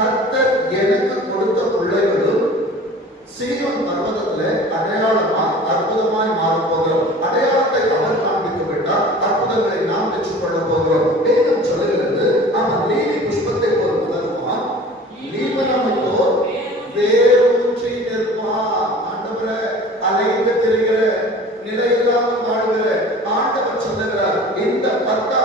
கர்த்தர் எனக்கு கொடுத்த பிள்ளைகளும் சீயோன் பர்வதத்திலே அடையாளமா அற்புதமாய் மாறப் போகிறோம். அடையாளத்தை அவர் காண்பித்து விட்டால் அற்புதங்களை நாம் பெற்றுக்கொள்ள போகிறோம். வேதம் சொல்லுகிறது, அவன் லீலி புஷ்பத்தை போல் மலருவான், லீபனோனை போல் வேரூன்றி நிற்பான். ஆண்டவரே, அலைந்து திரிகிற நிலையில்லாமல் வாழ்கிற ஆண்டவர் சொல்லுகிறார், இந்த 10